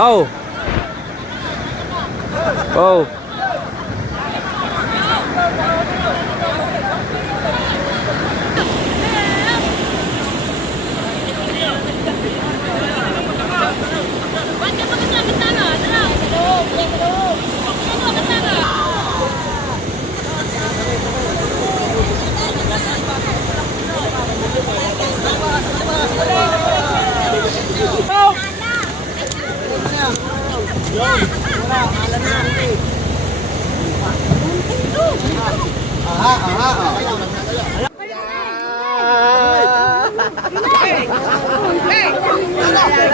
Oh. Oh.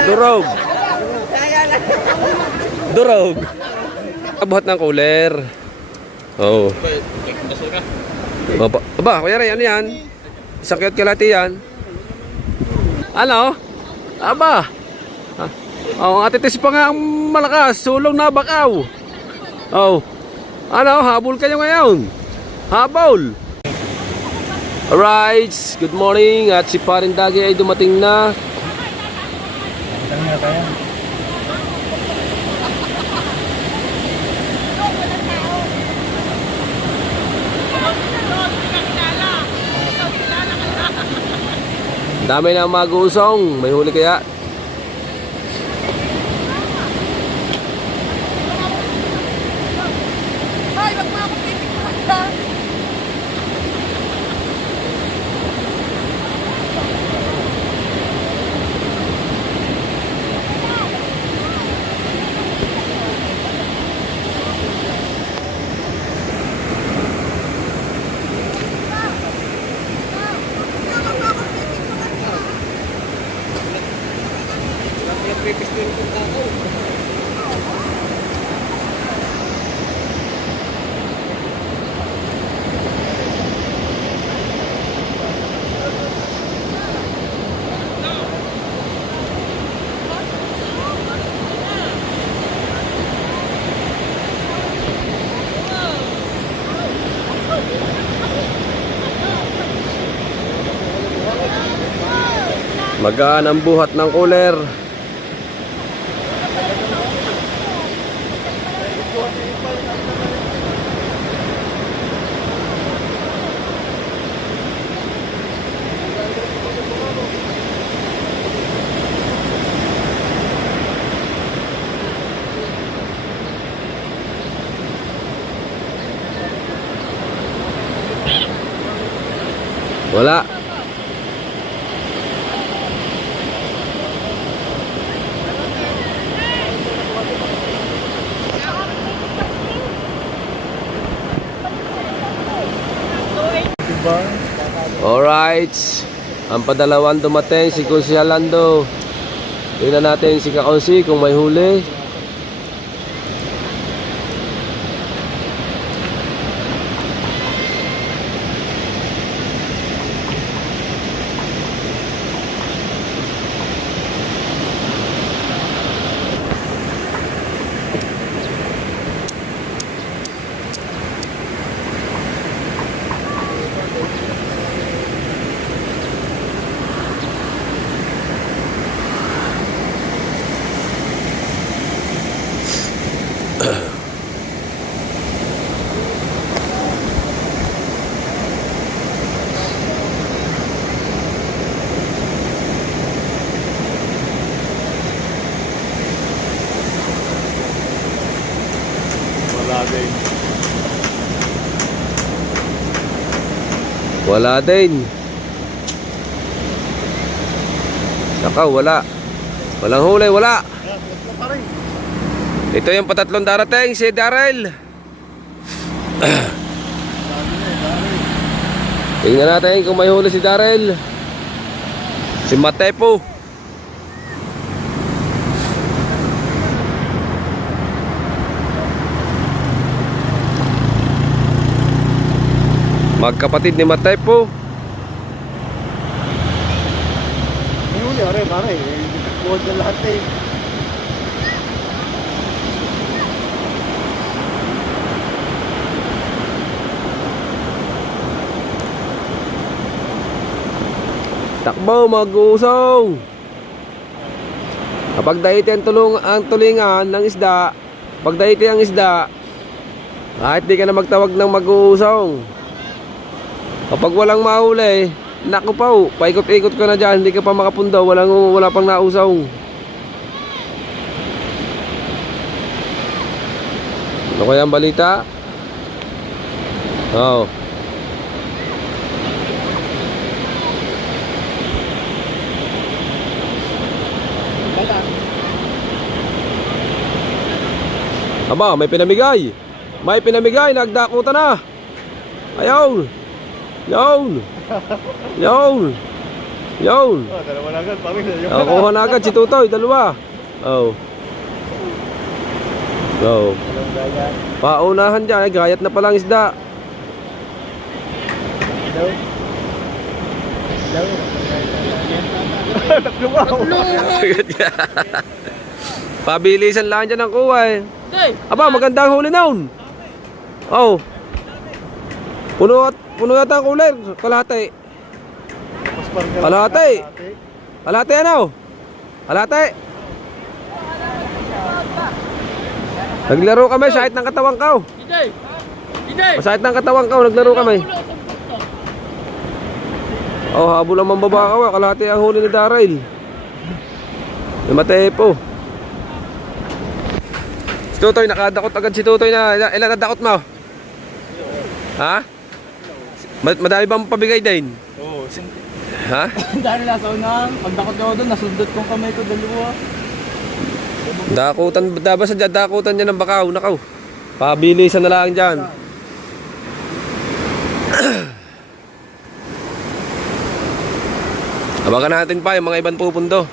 Durog. Durog. Abuhat ng cooler. Oh. Aba, kuya Ray, ano yan? Isang kiyot kalati yan. Ano? Aba. Oh, ang atitis pa nga ang malakas. Sulong na bakaw. Oh. Ano, habol kayo ngayon. Habol. Alright, good morning. At si Parindagi ay dumating na. Dami na mag-uusong. May huli kaya? Ay, wag mo ako pipikutan. Magaan ang buhat ng cooler. Wala. Alright, ang padalawan dumating si Kunsi Alando. Tingnan natin si Kakunsi kung may huli. Wala din. Saka wala. Walang huli, wala. Ito yung patatlong darating, si Darrell. Tingnan natin kung may huli si Darrell. Si Matepo. Magkapatid ni Matepo. May huli, pare. Buwan na lahat eh. Takbo, mag-uusong. Kapag daiti ang tulingan ng isda, pag daiti ang isda, kahit di ka na magtawag ng mag-uusong. Kapag walang mahuli, naku pa, paikot-ikot ka na dyan, hindi ka pa makapundaw, wala pang nausong. Ano kaya ang balita? Oo. Aba, may pinamigay. May pinamigay, nagdakutan na. Ayaw. Yawn. Yawn. Yawn. Oh, dalawa na agad, pare. Kuha na agad si Tutoy, dalawa. Oh. Oh. Paunahan dyan, gayat na palang isda. Tatlo ba? Pabilisan lang dyan ang kuha eh. Hey! Aba, magandang huli noon. Oh. Puno yata ang cooler. Kalahati. Kalahati. Kalahati ano? Kalahati. Naglaro kami, sahit ng katawang kaw. Hindi! Hindi! Masahit ng katawang kaw, naglaro kami. Oh, habol ang mambaba ka, kalahati ang huli ni Daryl. Namatay po. Si Tutoy, nakadakot agad si Tutoy na. Ilan na dakot mo? Ha? Madami bang pabigay din? Oo. Ha? Dahil nasa unang, pagdakot ako doon, nasundot kong kamay ko dalawa. Dakutan, dabas sa dakutan niya ng bakaw, nakaw. Pabilisan na lang dyan. Abangan natin pa yung mga ibang pupundo.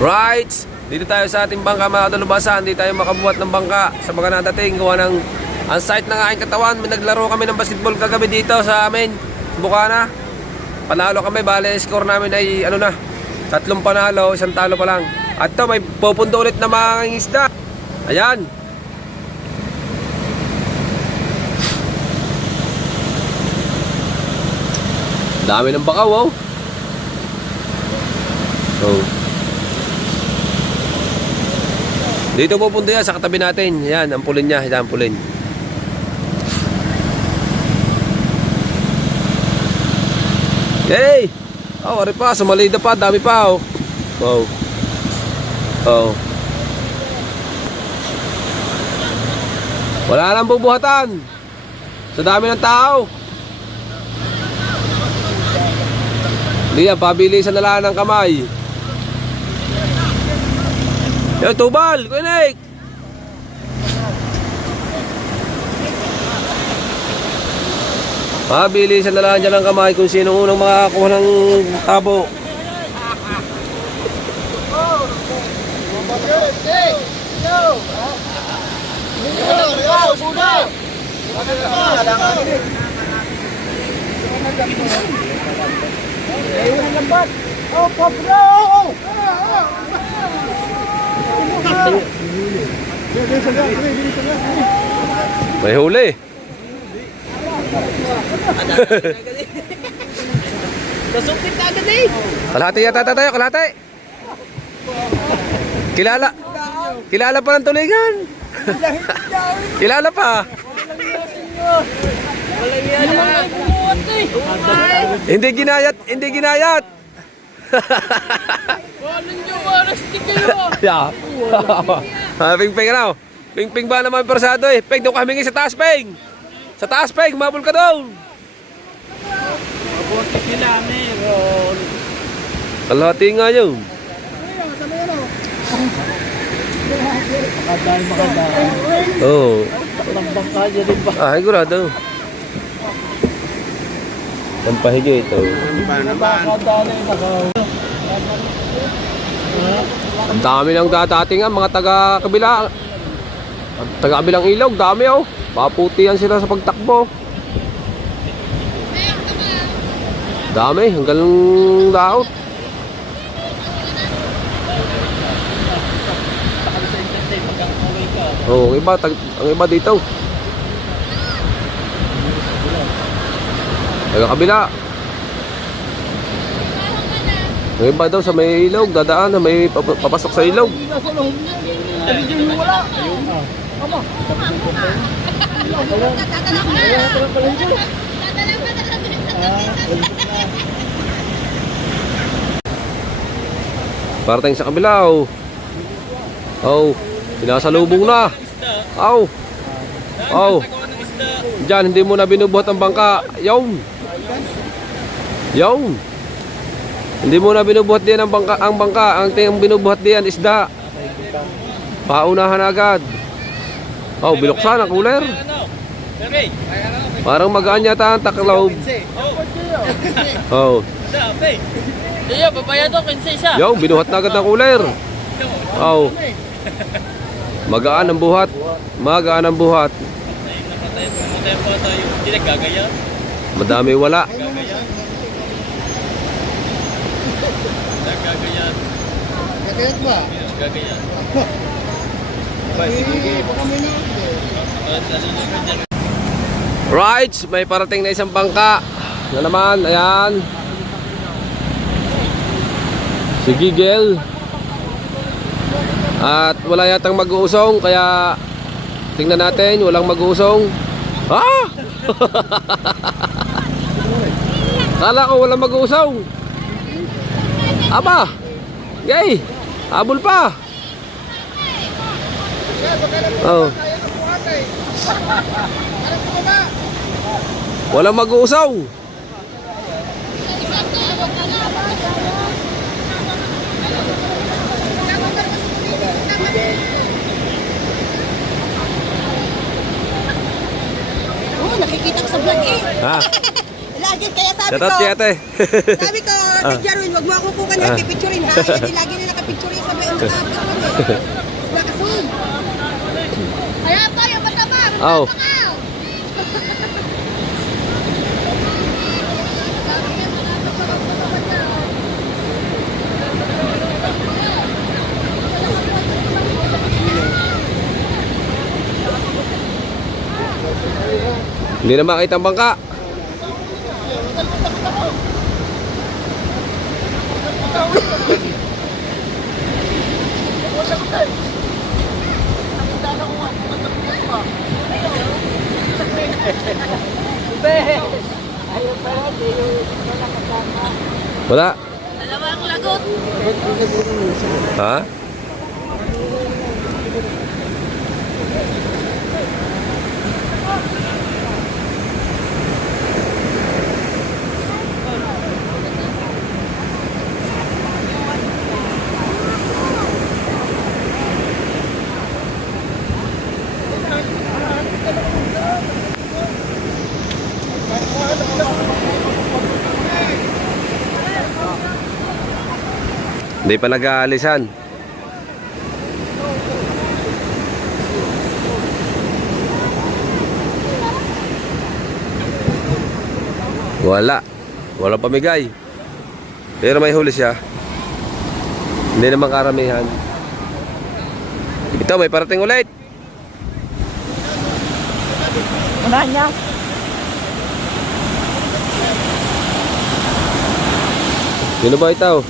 Right! Dito tayo sa ating bangka mga kadulubasan. Hindi tayo makabuhat ng bangka sa mga nadating. Gawa ng ang site ng aking katawan. May naglaro kami ng basketball kagabi dito sa amin. Bukana. Panalo kami. Bale, score namin ay ano na. 3 panalo, 1 talo pa lang. At ito, may pupundo ulit na mga isda. Ayan. Dami ng bakaw, oh. Oh. Dito pupunta yan sa katabi natin. Yan, ampulin niya. Yan, ampulin. Yay! Oh, ari pa. Sumalida pa. Dami pa, oh. Wow. Oh. Wala nang bubuhatan. Sa dami ng tao. Hindi yan, pabilisan na lang ng kamay. Yo, tubal! Kunik! Pabilisan na lang dyan ng kamay kung sino unang makakakuha ng tabo. Oh, pabro! May huli. Nasungkit na agad eh! Kalahati yata tayo, kalahati. Kilala pa ng tulingan. Kilala pa. Walang yan na! Hindi ginayat. Walang nyo, marastik kayo! Yeah. Ping-ping na. Ping-ping ba naman persado eh. Ping, doon kami sa taas, Ping. Sa taas, Ping. Mabul ka doon. Mabuti nila, meron. Kalahati nga yun. Makadaan. Oo. Walang bangka dyan din ba? Ah, sigurado. Ang pahigit ito. Makadaan eh, nakaw. Ang dami ng dadating mga taga-kabila. Taga-kabilang ilog, dami oh. Paputihan sila sa pagtakbo. Dami, hanggang laot. Oh, ang iba dito. Taga-kabila. May iba daw sa may ilog, dadaan na may papasok sa ilog. Nasa loob niya. Ano dyan yung wala? Ayun. Ama. Parating sa kabila, oh. Oh, sinasalubong na. Oh. Oh. Diyan, hindi mo na binubuhat ang bangka. Yung. Yung. Hindi mo na binubuhat diyan ang bangka. Ang binubuhat diyan isda. Paunahan agad. Oh, biluksan ang cooler. Parang magaan yata ang taklaw. Oh. Iya, babayad ako, kinsa isa. Yung, binuhat na agad ng cooler. Oh. Magaan ang buhat. Magaan ang buhat. Patay pa tayo. Hindi nagagaya. Madami wala. Nagagaya. Nagayat ba? Nagagaya. Baka may na. Right, may parating na isang bangka. Na naman, ayan. Si Gigel. At wala yatang mag-uusong, kaya tingnan natin, walang mag-uusong. Ah! Kala ko walang mag-uusong. Aba! Yay! Habol pa! Oh. Walang mag-uusong. Oh, nakikita ko sa vlog eh. Ha? Lagi kaya sabi Shout out ko. kay ate. Sabi ko, Ate Jarwin, wag mo ako kukan na pipicturein ha. Kasi lagi na nakapicture sa vlog. Nakasun. Kaya pa, yung matabang. Aw. Hindi na makita ang bangka. Wala. Dalawang lagot. Ha? Hindi pa nag-aalisan. Wala. Walang pamigay. Pero may huli siya. Hindi naman karamihan. Ito, may parating ulit. Unahan niya. Sino ba ito?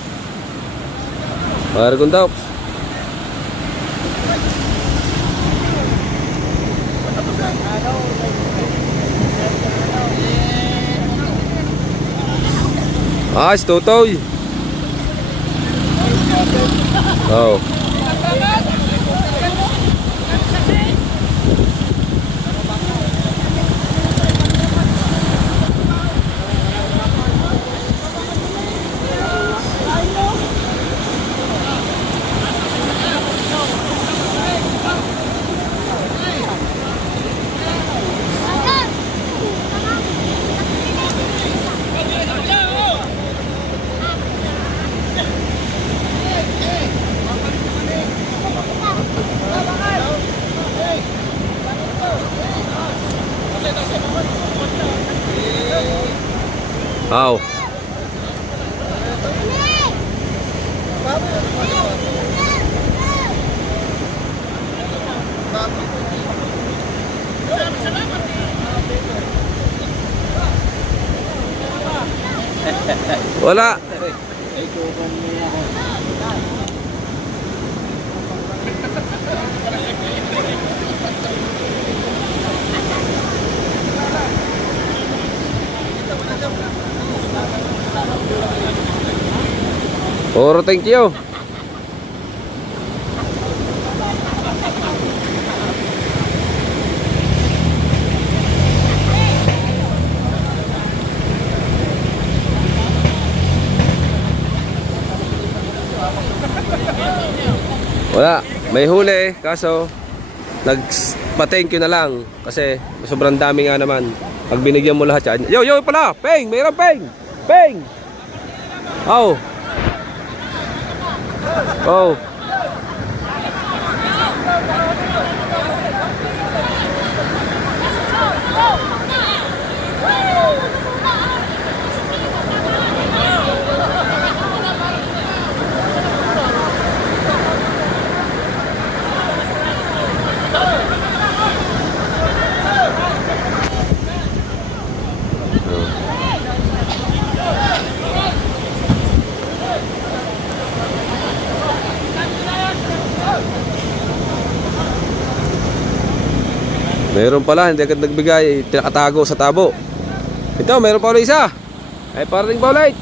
Maragong daw. Si Totoy. Oh. Oh. Wala. Puro thank you. Wala, may huli kaso nagpa-thank you na lang kasi sobrang dami nga naman. Pag binigyan mo lahat yan. Yo pala, peng, mayroon peng. Peng. Oh. Oh. Meron pala, hindi agad nagbigay, tinakatago sa tabo. Ito, meron pa ulit isa. Ay, parating pa ulit.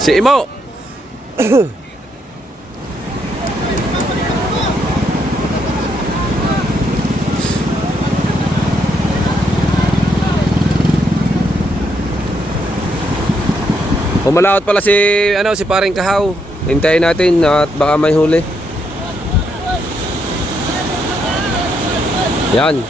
Si Imo. Pumalawat pala si paring Kahaw. Hintayin natin at baka may huli. Yan.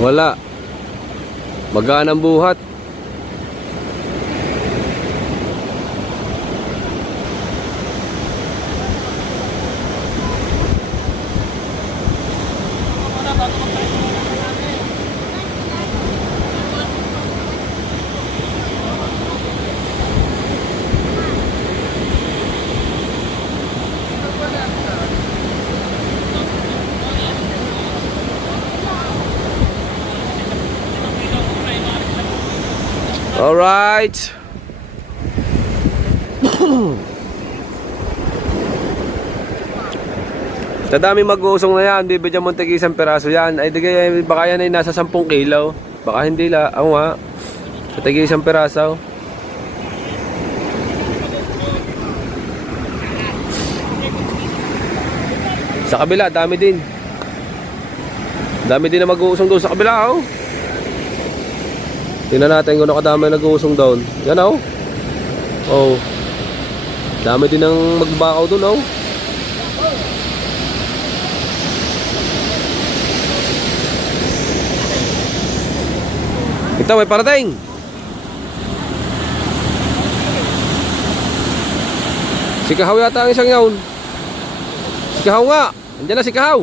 Wala. Magaan ang buhat. Alright. Sa dami mag-uusong na yan, bibigyan mo tig isang peraso yan. Ay digay, baka yan ay nasa 10 kilo. Baka hindi la, ako nga. Sa tig isang peraso. Sa kabila, dami din. Dami din na mag-uusong doon sa kabila, oh. Tingnan natin kung nakadami nag-uusong doon. Yan, oh. Oh. Dami din ng magbakaw doon, oh. Ito, may parating. Si Kahaw yata ang isang yawn. Si Kahaw nga. Andiyan na si Kahaw.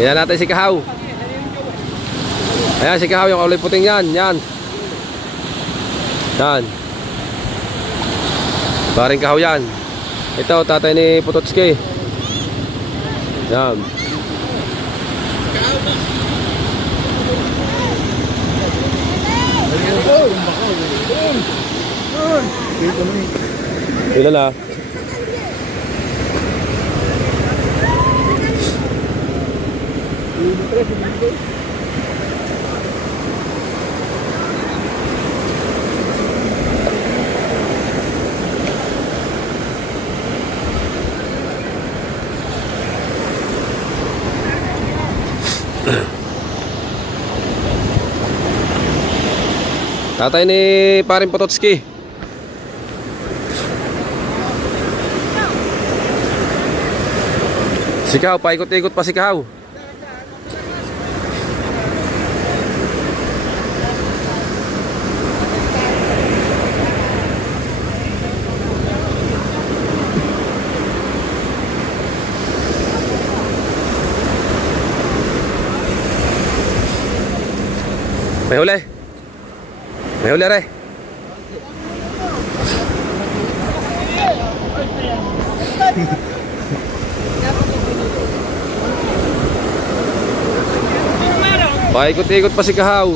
Tingnan natin si Kahaw. Ayan si Kahaw, yung kulay puting yan. Yan. Yan. Paring Kahaw yan. Ito, tatay ni Putotski. Yan. Ilan na? Tatay ni paring Pototski. Si Kahaw, paikot-ikot pa si Kahaw. May huli. May huli, re. Paikot-ikot pa si Kahaw.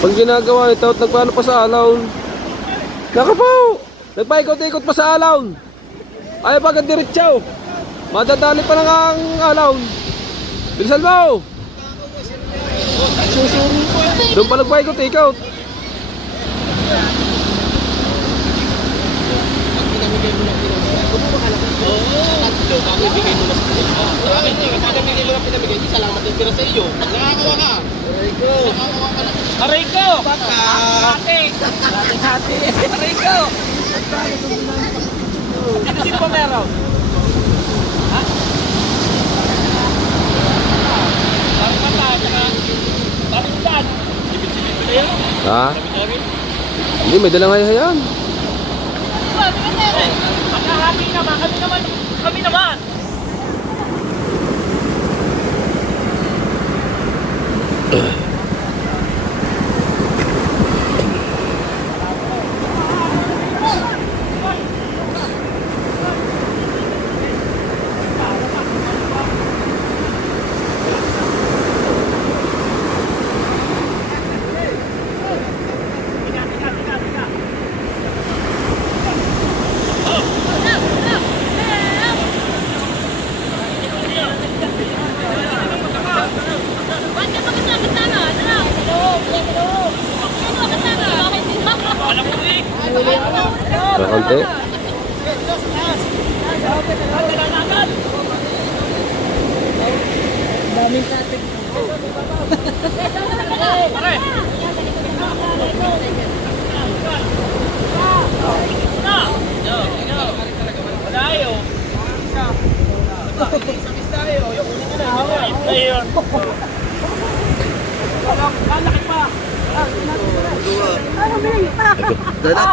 Pag ginagawa ito at nagpaano pa sa alawn. Nakapaw! Nagpaikot-ikot pa sa alawn. Ayaw pa agad diretsaw. Madadali pa lang ang alawn. Bilisan mo! Doon pa nagpaikot-ikot. Aray ko! Hati! Aray ko! Ito si Pomero. Ha? Parang mata, saka parang dad. Sipit-sipit ko na yan. Ha? Sabi-sabi. Hindi, may dalang hayahan. Magkahati naman, kami naman. Kakunti.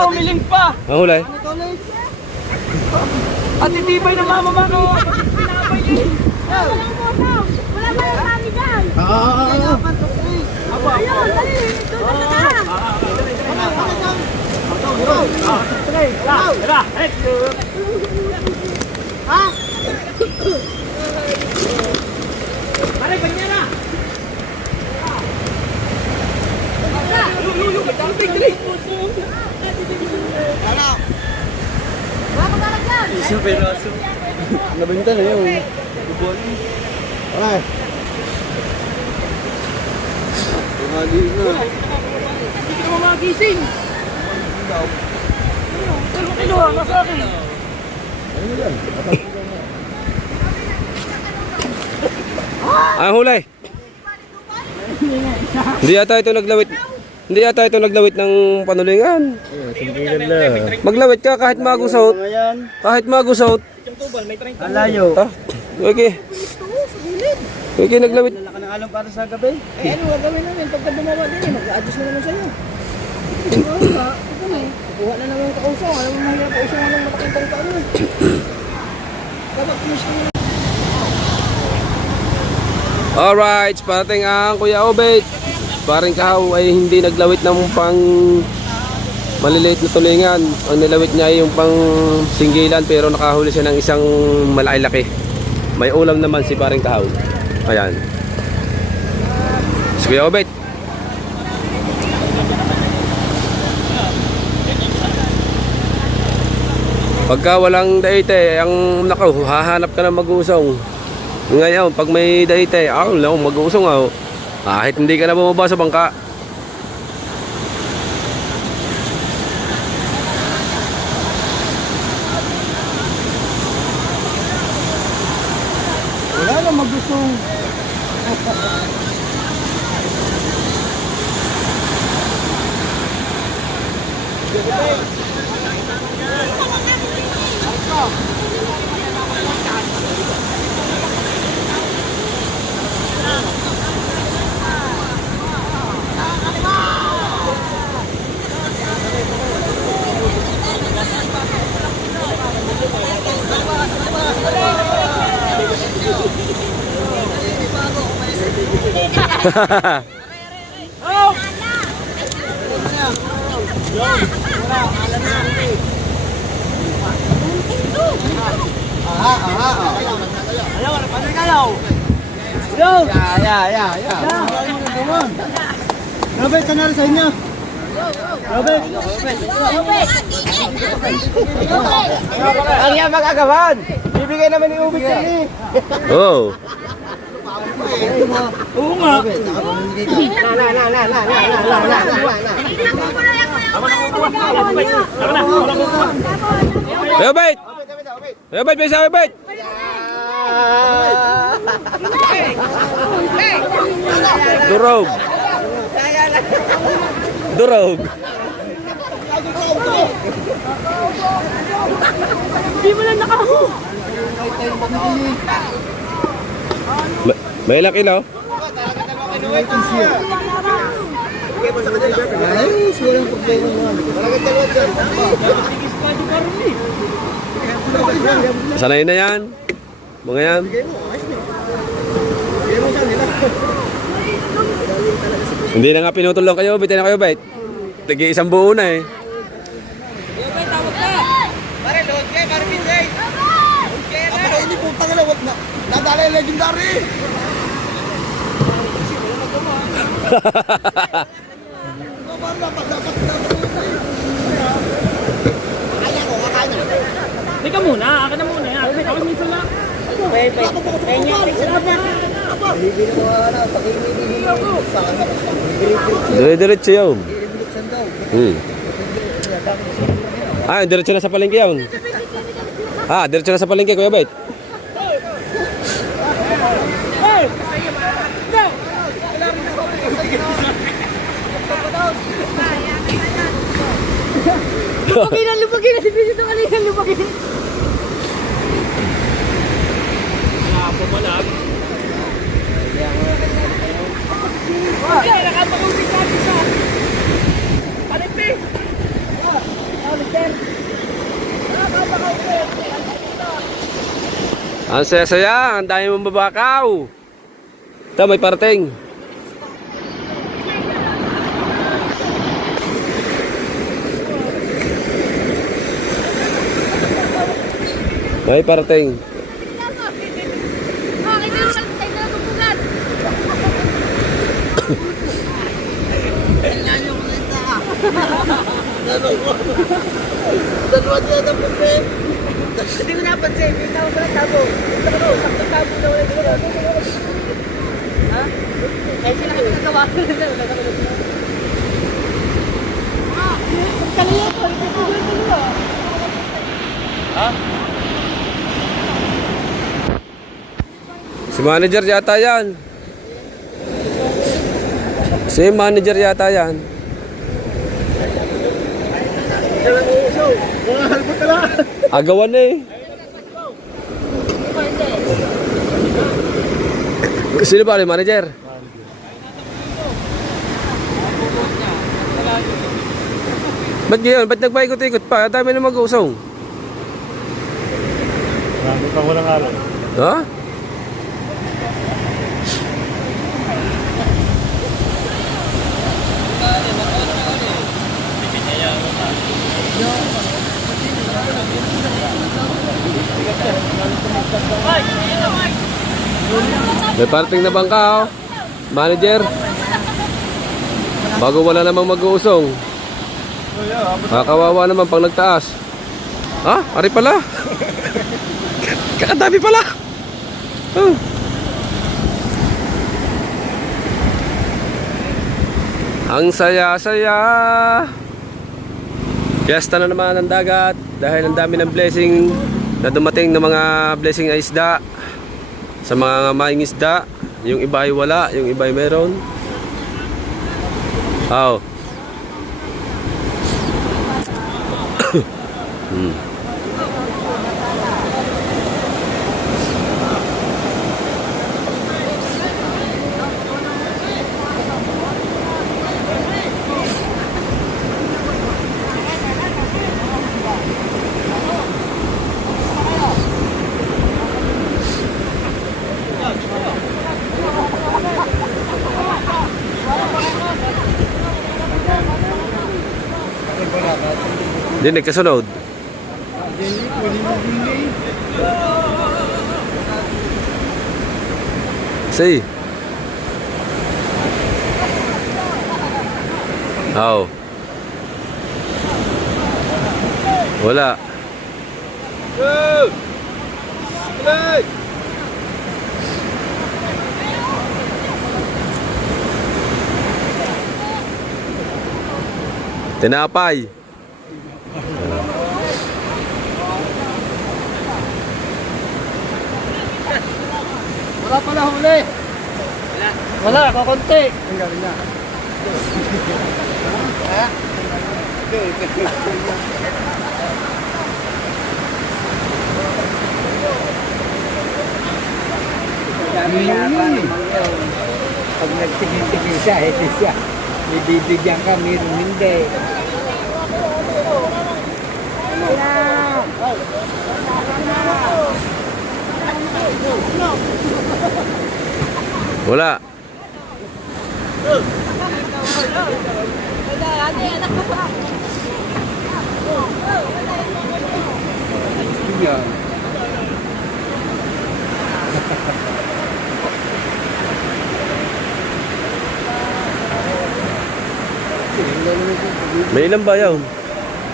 Umiling pa! Ang huli. At itibay ng mama ko! Wala ba yung kami dyan? Ayun, dali. Doon na. Ha? Aray, banyera! Wala kang galag dyan. Isang peraso. Nabinta na yun. Alay. Tumali na. Hindi ka naman magising. Kinuha na sa akin. Ano yan? Ang huli. Hindi yata ito naglawit. Hindi yata ito naglawit ng panulingan. Sindigan na. Maglawit ka kahit magusot. Ngayon, Kahit magusot. alayo. Ah, okay. Okay, naglawit. Wala ka ng alam para sa gabi? Eh, ano gagawin namin? Pagka dumawa din, mag-a-adjust na naman sa'yo. Kuha na naman kausong. Alam mo mahirap kausong ng malaking tangka mo. Dapat gusto mo. Alright, parating ang Kuya Obet. Paring Kahaw ay hindi naglawit ng pang maliliit na tulingan. Ang nilawit niya ay yung pang singgilan pero nakahuli siya ng isang malaki-laki. May ulam naman si Paring Kahaw. Ayan. Si Kuya Obet. Pagka walang daite, ang nakaw, hahanap ka ng mag-usong. Ngayon, pag may daite, mag-usong ako. Kahit hindi ka na bumaba sa bangka. Wala na magustong. Robert, kanari sa inyo. Robert. Ang yan magagawan. Bibigay naman ni Ubik yan eh. Oh. Oo nga. Kuya Bait! Kuya Bait, bisa Kuya Bait! Durog! Durog! Hindi mo lang nakahu. May ilang ilaw? Sanay na yan. Mga yan. Hindi na nga pinutulong kayo, bitin na kayo, Bait. Lagi isang buo na eh. Pare, load kayo, pare, Pinday. Ako hindi putang ina, wag na. Nadala yung legendary. Hindi ka muna, akin na muna. Ako minsan lang. Dire-diretso yun. Ah, diretso na sa palengke yun. Ah, diretso na sa palengke, Kuya Bait. Lupagin na si Vincent ang alihan, lupagin. Ang saya-saya, ang dami mong babakaw. Ito, may parating. May parating. Dalawa din ang pupin. Hindi ko napansin, hindi na ako pala tabo. Ito ko, sakto tabo na wala dito. Ha? Kaya sila kayo nagawa. Kaliya po, ito ko dito. Ha? Si manager yata yan. Si manager yata yan. Agawan na eh. Sino ba yung manager? Ba't ngayon? Ba't nagpaikot-ikot pa? Ang dami na mag-uusong. Marami pang walang alam. Ha? May parting na bangka oh. Manager. Bago wala namang mag-uusong. Kakawawa naman pag nagtaas. Ha? Ari pala. Kakadami pala. Ang saya-saya. Piyesta na naman ang dagat dahil ang dami ng blessing na dumating ng mga blessing ay isda. Sa mga maing isda, yung iba ay wala, yung iba ay meron. Hmm. Dinig kasunod. See. Oh. Wala. Tinapay. Wala pala huli. Wala, kakunti. Ang galing na. Pag nagtingin-tingin siya, hindi siya. Bibigyan ka, mayroon hindi. Wala. Yan. May ilang bayaw?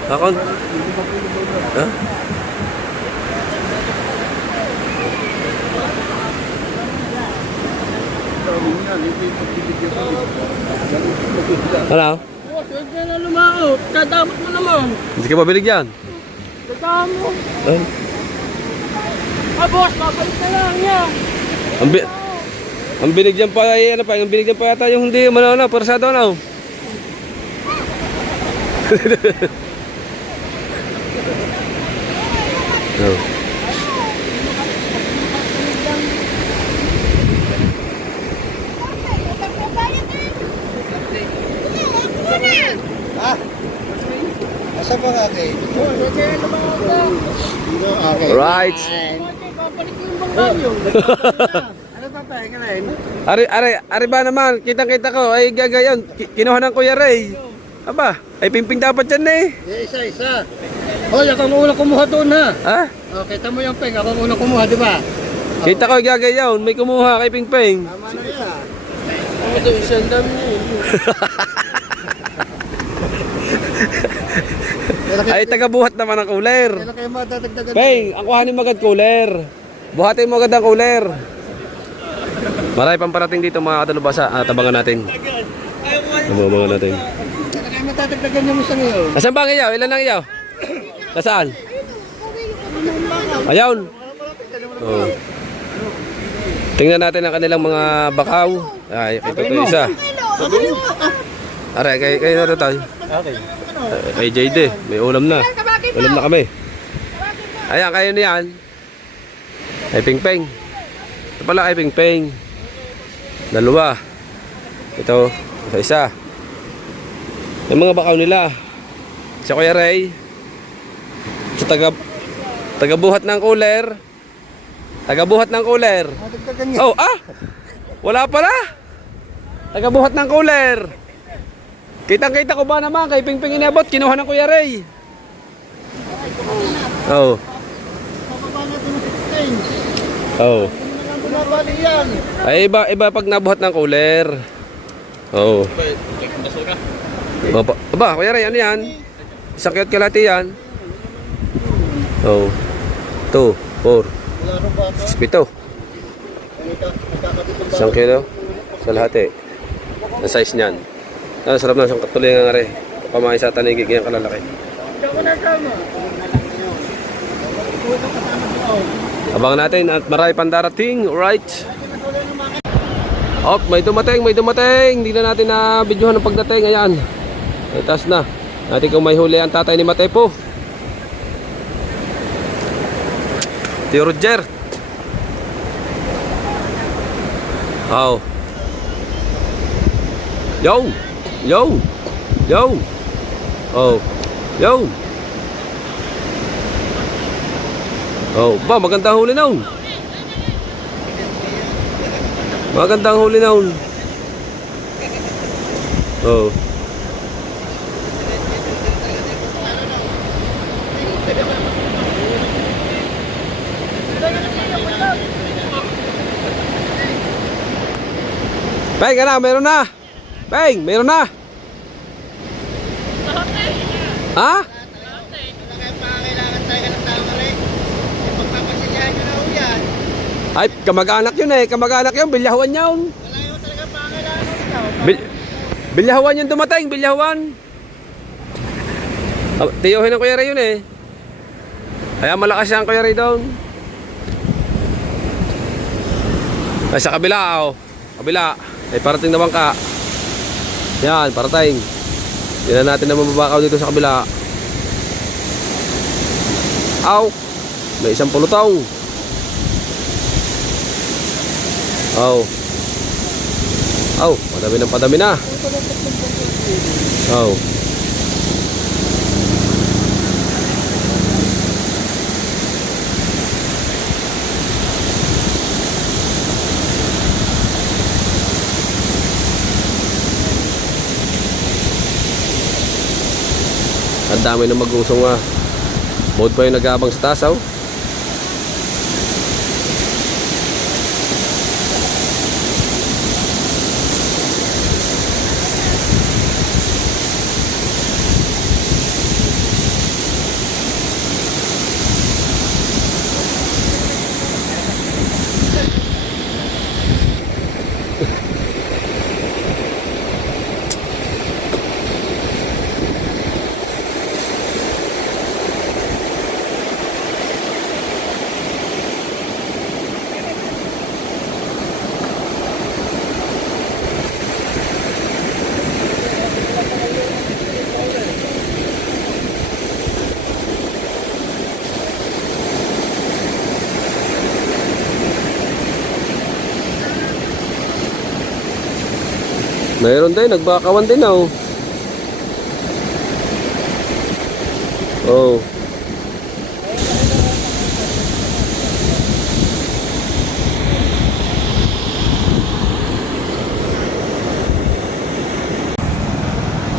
Akon? Ha? Ano? Boss, huwag ka na lumaot. Kadamot mo naman. Hindi ka mabilig yan? Kadamo. Ay. Ah, boss, babalik na lang yan. Ang binigyan pa ay ano pa, ang binigyan pa yata yung hindi manana, persado ano. No. Asa ba natin? Okay. Right. Babalik yung bangbayo. Ano pa pa? Rin? Ari ba naman, kitang-kita ko ay gagayon. Kinuha ng Kuya Ray. Aba, ay pimping dapat yan eh. Isa-isa. Hoy, ako muna kumuha doon ha. Ha? O, kita mo yung peng. Ako muna kumuha, di ba? Kita ko gagayon, may kumuha kay Pingping. Tama na yan. Ito, isang dami yun. Ay tagabuhat naman ng cooler. Kailan kayo madadagdagan? Peng, ang kuhanin mo agad cooler. Buhatin mo agad ang cooler. Marami pang parating dito mga kadalubasa. Tabangan natin. Tabangan natin. Kailan kayo madadagdagan yung isa ngayon? Nasaan ba ang iyaw? Ilan ang iyaw? Nasaan? Ayawn. Oh. Tingnan natin ang kanilang mga bakaw. Ay, ito isa. Aray, kayo na ito tayo. Okay. Ay, JD, may ulam na. Ulam na kami. Ayan, kayo na yan. Ay, Pingping. Ito pala kay Pingping. Dalawa. Ito, isa. Yung mga bakaw nila. Si Kuya Ray. Sa tagabuhat ng cooler. Tagabuhat ng cooler. Madagdagan niya. Oh, wala pala. Tagabuhat ng cooler. Kitang-kita ko ba naman kay Pingping inabot, kinuha ng Kuya Ray. Oh. Oh. Bumabali yan. Ay iba pag nabuhat ng cooler. Oh. Opa. Aba, Kuya Ray, ano yan? Isang kiyot kalati yan. Oh. 2, 4, 6, 7. Isang kilo sa lahati. Ang size niyan. Sarap na siyang katuloy nga rin. Pamahay sa tanigig yung kalalaki. Abangan natin at marami pang darating. Alright. Oh, may dumating. Hindi na natin na videohan ng pagdating. Ayan. Ay, taas na. Natin kung may huli ang tatay ni Matepo. Tio Roger. Oh. Yo. Yo. Yo. Oh. Yo. Oh, ba magandang huli noon. Magandang huli noon. Oh. Beng, ano, meron na. Beng, meron na. Ha? Ay, kamag-anak yun eh. Kamag-anak yun. Bilyahuan yun. Bilyahuan yung dumating. Bilyahuan. Tiyuhin ng Kuya Ray yun eh. Kaya malakas yan Kuya Ray doon. Ay, sa kabila oh. Kabila. Ay, parating na bangka. Yan, parating. Tignan natin na mababakaw dito sa kabila. Aw. May isang pulutong. Aw. Aw, padami ng padami na. Aw. Ang dami na mag-usong boat pa yung nag-aabang sa tasaw. Mayroon din, nagbakawan din oh. Oh.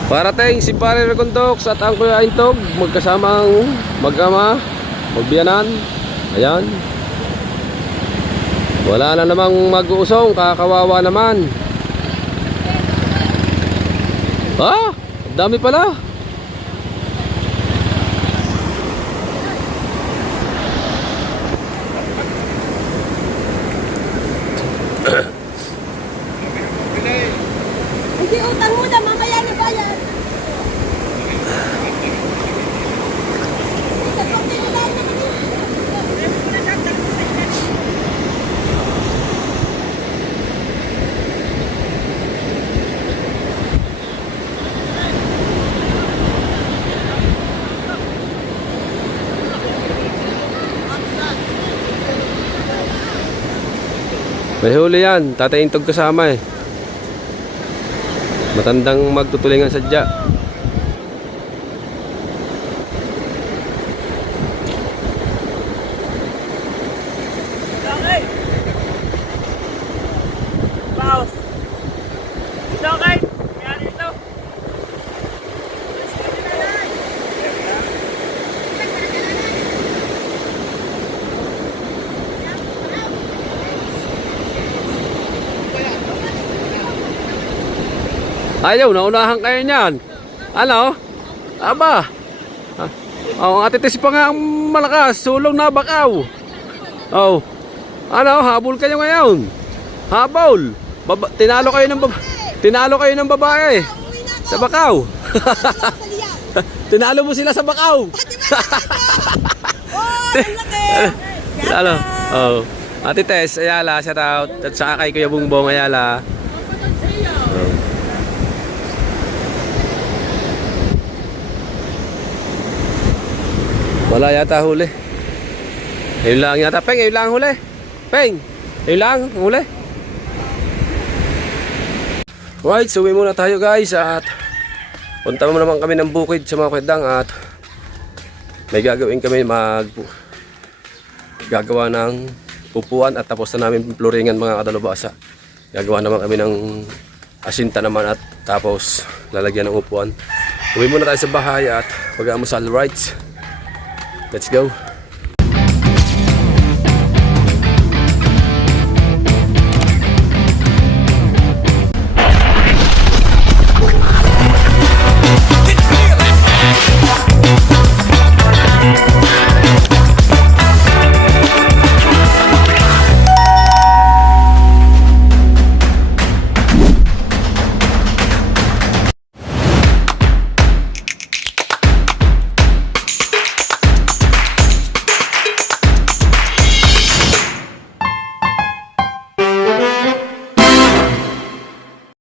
Parating si Pare Recondox at ang Kuya Intog, magkasamang mag-ama, magbiyanan. Ayan. Wala na namang mag-uusong, kakawawa naman. Ah, dami pala. Hindi, utang muna, mamaya na bayan. May huli yan, Tatay Intog kasama eh. Matandang magtutulingan sadya. Okay. Paus. Ito okay. Yan ito. Ayaw, naunahan kayo niyan. Ano? Aba. Oh, ang atitis pa nga ang malakas. Sulong na bakaw. Oh. Ano, habol kayo ngayon. Habol. Tinalo kayo ng babae. Sa bakaw. Tinalo mo sila sa bakaw. Tinalo. Oh. Ate Tess Ayala, shout out. At saka kay Kuya Bungbong Ayala. Wala yata huli. Ayun lang yata. Peng, ayun lang ang huli. Peng, ayun lang ang huli. Right, so uwi muna tayo guys at punta mo naman kami ng bukid sa mga kwedang at may gagawin kami gagawa ng upuan at tapos na namin floringan mga kadalubasa. Gagawa naman kami ng asinta naman at tapos lalagyan ng upuan. Uwi muna tayo sa bahay at pag-aamusal. Right, let's go.